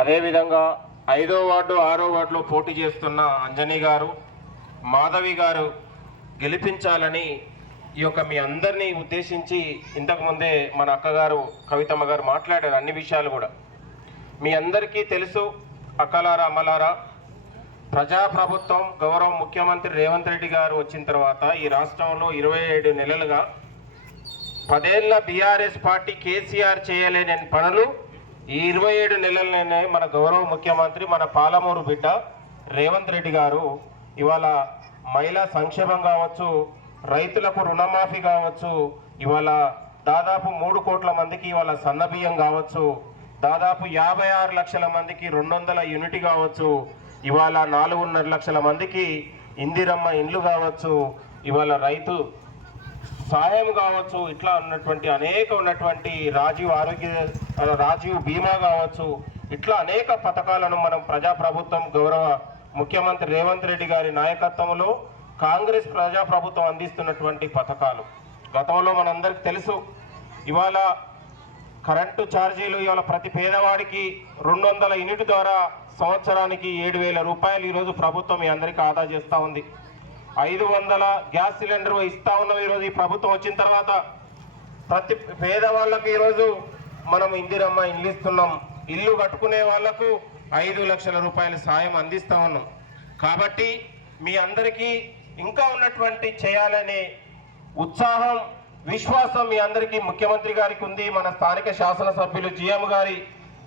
అదేవిధంగా 5వ వార్డు 6వ వార్డులో పోటీ చేస్తున్న అంజనీ గారు, మాధవి గారు గెలిపించాలని ఈ యొక్క మీ అందరినీ ఉద్దేశించి ఇంతకుముందే మన అక్కగారు కవితమ్మ గారు మాట్లాడారు. అన్ని విషయాలు కూడా మీ అందరికీ తెలుసు. అక్కలారా అమ్మలారా, ప్రజాప్రభుత్వం గౌరవ ముఖ్యమంత్రి రేవంత్ రెడ్డి గారు వచ్చిన తర్వాత ఈ రాష్ట్రంలో 27 నెలలుగా 10 ఏళ్ల బీఆర్ఎస్ పార్టీ కేసీఆర్ చేయలేని పనులు ఈ 27 నెలలనే మన గౌరవ ముఖ్యమంత్రి మన పాలమూరు బిడ్డ రేవంత్ రెడ్డి గారు ఇవాళ మహిళా సంక్షేమం కావచ్చు, రైతులకు రుణమాఫీ కావచ్చు, ఇవాళ దాదాపు 3 కోట్ల మందికి ఇవాళ సన్నబియ్యం కావచ్చు, దాదాపు 56 లక్షల మందికి 200 యూనిట్ కావచ్చు, ఇవాళ 4.5 లక్షల మందికి ఇందిరమ్మ ఇండ్లు కావచ్చు, ఇవాళ రైతు సాయం కావచ్చు, ఇట్లా ఉన్నటువంటి రాజీవ్ బీమా కావచ్చు, ఇట్లా అనేక పథకాలను మనం ప్రజాప్రభుత్వం గౌరవ ముఖ్యమంత్రి రేవంత్ రెడ్డి గారి నాయకత్వంలో కాంగ్రెస్ ప్రజాప్రభుత్వం అందిస్తున్నటువంటి పథకాలు. గతంలో మనందరికీ తెలుసు, ఇవాళ కరెంటు ఛార్జీలు ఇవాళ ప్రతి పేదవాడికి 200 యూనిట్ ద్వారా సంవత్సరానికి 7,000 రూపాయలు ఈరోజు ప్రభుత్వం మీ అందరికీ ఆదా చేస్తూ ఉంది. 500 గ్యాస్ సిలిండర్ ఇస్తా ఉన్నాం. ఈరోజు ఈ ప్రభుత్వం వచ్చిన తర్వాత ప్రతి పేదవాళ్ళకు ఈరోజు మనం ఇందిరమ్మ ఇల్లు ఇస్తున్నాం. ఇల్లు కట్టుకునే వాళ్లకు 5 లక్షల రూపాయల సాయం అందిస్తా ఉన్నాం. కాబట్టి మీ అందరికీ ఇంకా ఉన్నటువంటి చేయాలనే ఉత్సాహం, విశ్వాసం మీ అందరికీ ముఖ్యమంత్రి గారికి ఉంది. మన స్థానిక శాసనసభ్యులు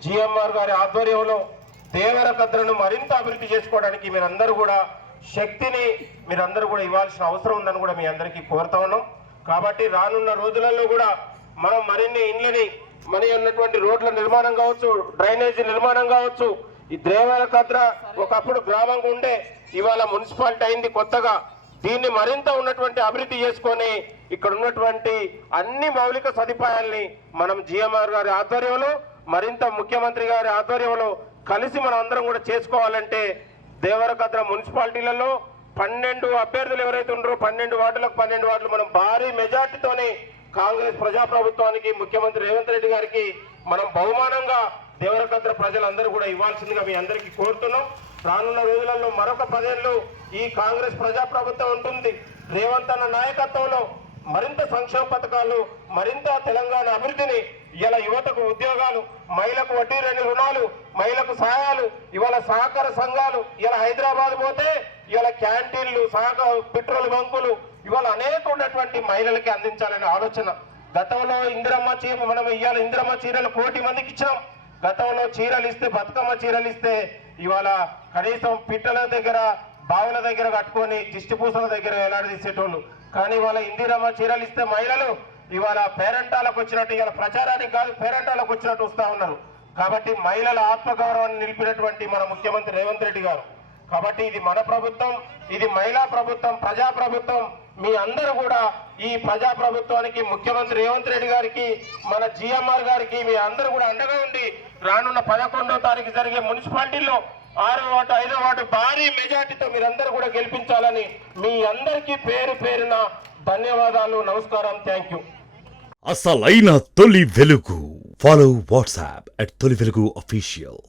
జిఎంఆర్ గారి ఆధ్వర్యంలో దేవరకద్రను మరింత అభివృద్ధి చేసుకోవడానికి మీరందరూ కూడా శక్తిని మీరందరూ కూడా ఇవ్వాల్సిన అవసరం ఉందని కూడా మీ అందరికీ కోరుతా ఉన్నాం. కాబట్టి రానున్న రోజులలో కూడా మనం మరిన్ని ఇండ్లని, మరి ఉన్నటువంటి రోడ్ల నిర్మాణం కావచ్చు, డ్రైనేజీ నిర్మాణం కావచ్చు, ఈ దేవరకద్ర ఒకప్పుడు గ్రామంగా ఉండే ఇవాళ మున్సిపాలిటీ అయింది కొత్తగా. దీన్ని మరింత ఉన్నటువంటి అభివృద్ధి చేసుకొని ఇక్కడ ఉన్నటువంటి అన్ని మౌలిక సదుపాయాల్ని మనం జిఎంఆర్ గారి ఆధ్వర్యంలో, మరింత ముఖ్యమంత్రి గారి ఆధ్వర్యంలో కలిసి మనం అందరం కూడా చేసుకోవాలంటే దేవరకద్ర మున్సిపాలిటీలలో 12 అభ్యర్థులు ఎవరైతే ఉన్నారో 12 వార్డులకు 12 వార్డులు మనం భారీ మెజార్టీతోనే కాంగ్రెస్ ప్రజాప్రభుత్వానికి ముఖ్యమంత్రి రేవంత్ రెడ్డి గారికి మనం బహుమానంగా దేవరకద్ర ప్రజలందరూ కూడా ఇవ్వాల్సిందిగా మీ అందరికీ కోరుతున్నాం. రానున్న రోజులలో మరొక 10 ఏళ్ళు ఈ కాంగ్రెస్ ప్రజాప్రభుత్వం ఉంటుంది. రేవంత్ అన్న నాయకత్వంలో మరింత సంక్షేమ పథకాలు, మరింత తెలంగాణ అభివృద్ధిని, ఇలా యువతకు ఉద్యోగాలు, మహిళలకు వడ్డీ లేని రుణాలు, మహిళలకు సహాయాలు, ఇవాళ సహకార సంఘాలు, ఇలా హైదరాబాద్ పోతే ఇవాళ క్యాంటీన్లు, పెట్రోల్ బంకులు ఇవాళ అనేక ఉన్నటువంటి మహిళలకి అందించాలనే ఆలోచన. గతంలో మనం ఇవాళ ఇందిరమ్మ చీరలు 1 కోటి మందికి ఇచ్చినాం. గతంలో చీరలు ఇస్తే, బతుకమ్మ చీరలు ఇస్తే ఇవాళ కనీసం పిట్టల దగ్గర, బావుల దగ్గర కట్టుకొని దిష్టి పూసల దగ్గర ఎలాడదీసేటోళ్ళు. కానీ ఇవాళ ఇందిరమ్మ చీరలు ఇస్తే మహిళలు ఇవాళ పేరెంటాలకు వచ్చినట్టు, ఇవాళ ప్రచారానికి కాదు పేరెంటాలకు వచ్చినట్టు వస్తూ ఉన్నారు. కాబట్టి మహిళల ఆత్మగౌరవాన్ని నిలిపినటువంటి మన ముఖ్యమంత్రి రేవంత్ రెడ్డి గారు. కాబట్టి ఇది మన ప్రభుత్వం, ఇది మహిళా ప్రభుత్వం, ప్రజాప్రభుత్వం. మీ అందరూ కూడా ఈ ప్రజాప్రభుత్వానికి, ముఖ్యమంత్రి రేవంత్ రెడ్డి గారికి, మన జిఎంఆర్ గారికి మీ అందరూ కూడా అండగా ఉండి రానున్న 11వ తారీఖు జరిగే మున్సిపాలిటీల్లో 6వ వార్డు 5వ వార్డు భారీ మెజార్టీతో మీరందరూ కూడా గెలిపించాలని మీ అందరికీ పేరు పేరున ధన్యవాదాలు, నమస్కారం, థ్యాంక్ యూ. అసలైన తొలి వెలుగు. ఫాలో వాట్సాప్ @తొలి వెలుగు official.